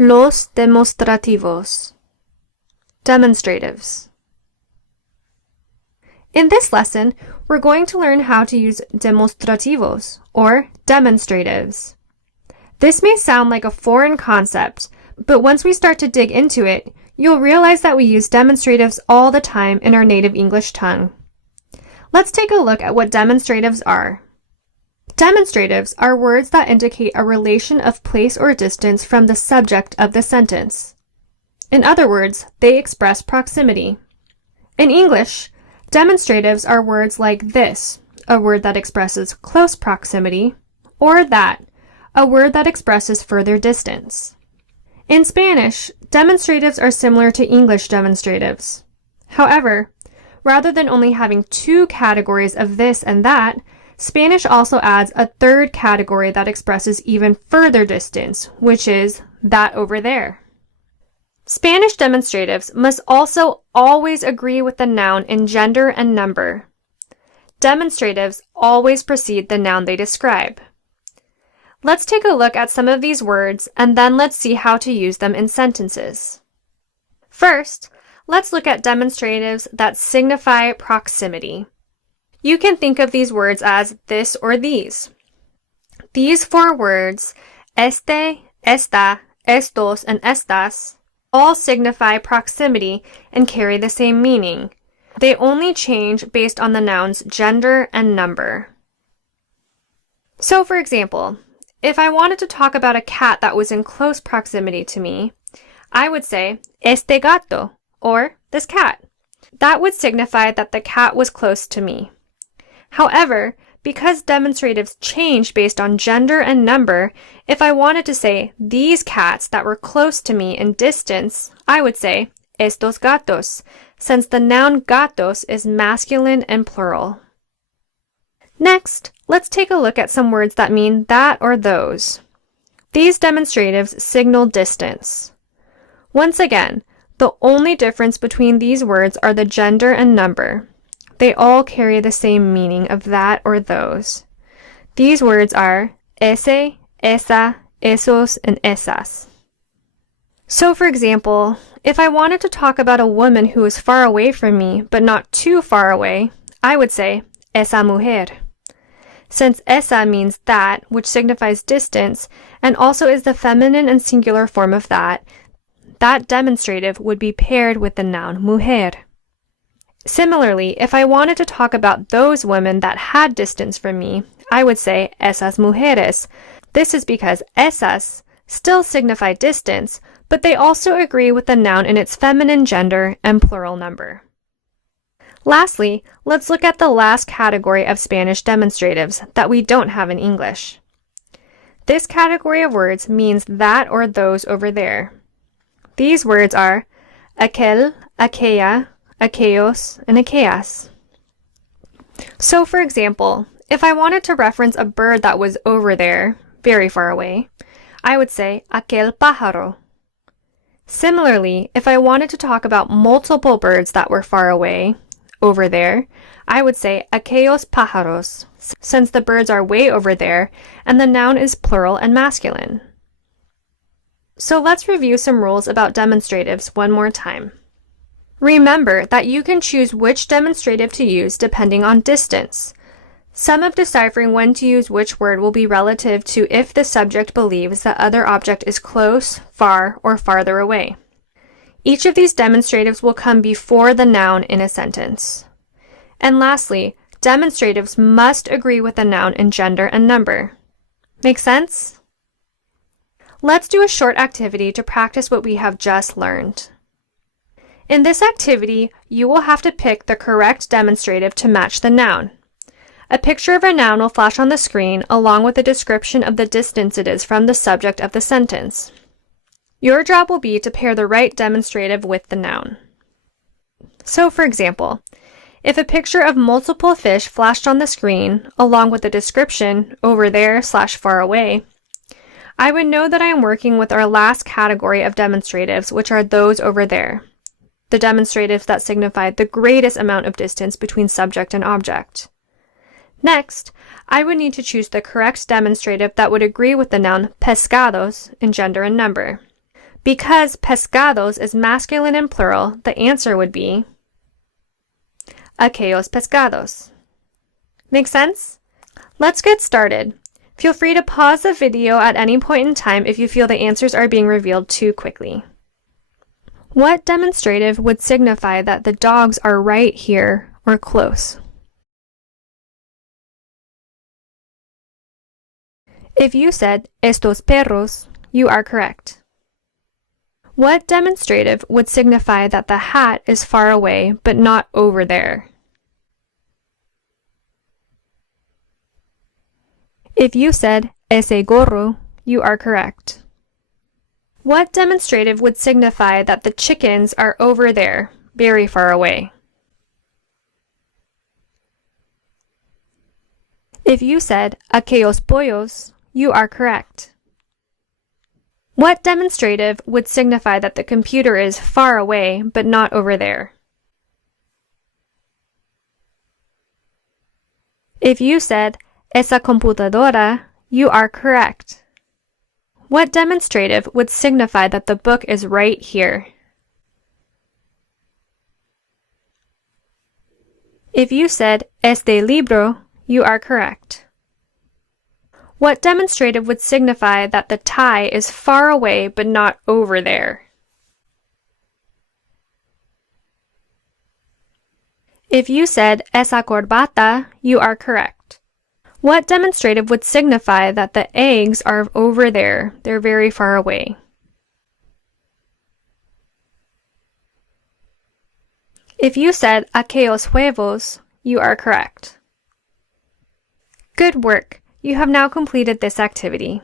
Los Demostrativos. Demonstratives. In this lesson, we're going to learn how to use demonstrativos, or demonstratives. This may sound like a foreign concept, but once we start to dig into it, you'll realize that we use demonstratives all the time in our native English tongue. Let's take a look at what demonstratives are. Demonstratives are words that indicate a relation of place or distance from the subject of the sentence. In other words, they express proximity. In English, demonstratives are words like this, a word that expresses close proximity, or that, a word that expresses further distance. In Spanish, demonstratives are similar to English demonstratives. However, rather than only having two categories of this and that, Spanish also adds a third category that expresses even further distance, which is that over there. Spanish demonstratives must also always agree with the noun in gender and number. Demonstratives always precede the noun they describe. Let's take a look at some of these words and then let's see how to use them in sentences. First, let's look at demonstratives that signify proximity. You can think of these words as this or these. These four words, este, esta, estos, and estas, all signify proximity and carry the same meaning. They only change based on the noun's gender and number. So for example, if I wanted to talk about a cat that was in close proximity to me, I would say este gato, or this cat. That would signify that the cat was close to me. However, because demonstratives change based on gender and number, if I wanted to say these cats that were close to me in distance, I would say estos gatos, since the noun gatos is masculine and plural. Next, let's take a look at some words that mean that or those. These demonstratives signal distance. Once again, the only difference between these words are the gender and number. They all carry the same meaning of that or those. These words are ese, esa, esos, and esas. So for example, if I wanted to talk about a woman who is far away from me, but not too far away, I would say esa mujer. Since esa means that, which signifies distance, and also is the feminine and singular form of that demonstrative would be paired with the noun mujer. Similarly, if I wanted to talk about those women that had distance from me, I would say esas mujeres. This is because esas still signify distance, but they also agree with the noun in its feminine gender and plural number. Lastly, let's look at the last category of Spanish demonstratives that we don't have in English. This category of words means that or those over there. These words are aquel, aquella, aquellos, and aquellas. So for example, if I wanted to reference a bird that was over there, very far away, I would say aquel pájaro. Similarly, if I wanted to talk about multiple birds that were far away, over there, I would say aquellos pájaros, since the birds are way over there and the noun is plural and masculine. So let's review some rules about demonstratives one more time. Remember that you can choose which demonstrative to use depending on distance. Some of deciphering when to use which word will be relative to if the subject believes the other object is close, far, or farther away. Each of these demonstratives will come before the noun in a sentence. And lastly, demonstratives must agree with the noun in gender and number. Make sense? Let's do a short activity to practice what we have just learned. In this activity, you will have to pick the correct demonstrative to match the noun. A picture of a noun will flash on the screen along with a description of the distance it is from the subject of the sentence. Your job will be to pair the right demonstrative with the noun. So for example, if a picture of multiple fish flashed on the screen along with a description over there / far away, I would know that I am working with our last category of demonstratives, which are those over there. The demonstratives that signify the greatest amount of distance between subject and object. Next, I would need to choose the correct demonstrative that would agree with the noun pescados in gender and number. Because pescados is masculine and plural, the answer would be aquellos pescados. Make sense? Let's get started. Feel free to pause the video at any point in time if you feel the answers are being revealed too quickly. What demonstrative would signify that the dogs are right here or close? If you said estos perros, you are correct. What demonstrative would signify that the hat is far away but not over there? If you said ese gorro, you are correct. What demonstrative would signify that the chickens are over there, very far away? If you said aquellos pollos, you are correct. What demonstrative would signify that the computer is far away but not over there? If you said esa computadora, you are correct. What demonstrative would signify that the book is right here? If you said este libro, you are correct. What demonstrative would signify that the tie is far away but not over there? If you said esa corbata, you are correct. What demonstrative would signify that the eggs are over there, they're very far away? If you said aquellos huevos, you are correct. Good work! You have now completed this activity.